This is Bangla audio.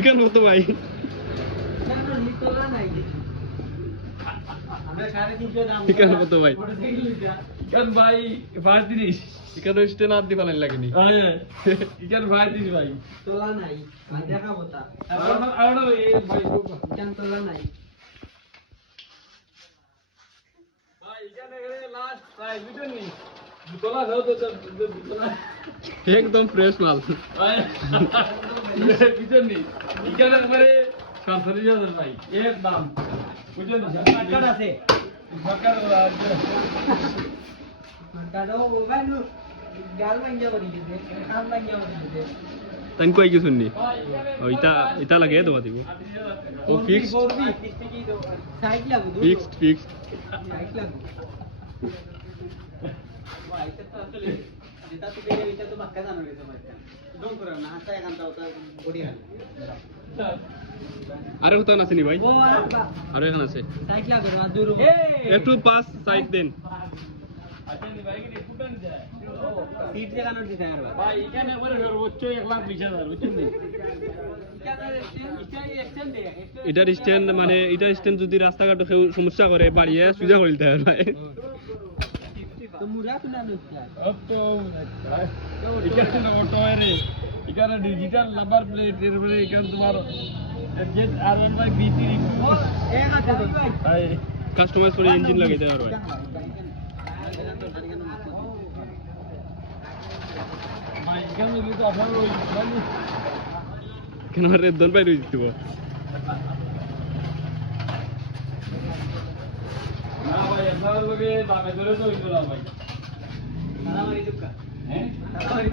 ইকান কত ভাই? ইকান কত ভাই? ইকান ভাই 35। ইকান স্টেন আর দি ফেলান লাগেনি। হ্যাঁ ইকান 35 ভাই। তোলা নাই আর দেখাবো তা আর এই ভাই ইকান তোলা নাই ভাই ইকান এখানে লাস্ট ভাই বুঝুনি তোলা দাও তো তোলা একদম ফ্রেশ মাল। ভাই বুঝুনি ইকান একবারে 47,000 ভাই এর দাম বুঝুনি কাট আছে সরকার কাটো ভাই নো গাল ভাঙ্গা বলি দে কাম ভাঙ্গা বলি দে তাই কই কিছু নি? ও ইটা লাগে দেওয়া দিব। ও ফিক্সড সাইড লাগু ফিক্সড। সাইড লাগু ভাই এটা তো আসলে যেটা থেকে এটা তো বাক্কা জানো রে ভাই ডং করে না হাসা এখানটা ওটা বডি হাল আরে উতান আছে নি ভাই? ও আরে এখানে আছে। সাইড লাগু রাজুর একটু পাস সাইড দেন। আচ্ছা নি ভাই কি ফুটান যায় সিট জায়গানো দিতে আর ভাই ভাই এখানে একবারে সর্বোচ্চ 1,20,000 বুঝছেন এটার স্ট্যান্ড মানে এটার স্ট্যান্ড যদি রাস্তাঘাটে কেউ সমস্যা করে বাড়িয়ে সুজা করে দিতে হবে ভাই। তো মুরা কুনা লুকা अब तो इकान ऑटो है रे इकान डिजिटल नंबर प्लेट रे रे इकान तुम्हारा जेट R1 बाय B3 এ হাতে তো भाई কাস্টমাইজ করে ইঞ্জিন লাগিয়ে দেওয়ার ভাই। भाई इकान में तो ऑफर हो भाई কেন রে দন পাই রইছি তো। ना भाई ऐसा लोगे दामे धरे तो इधर आ भाई তারা মারি দুকা हैं তারা মারি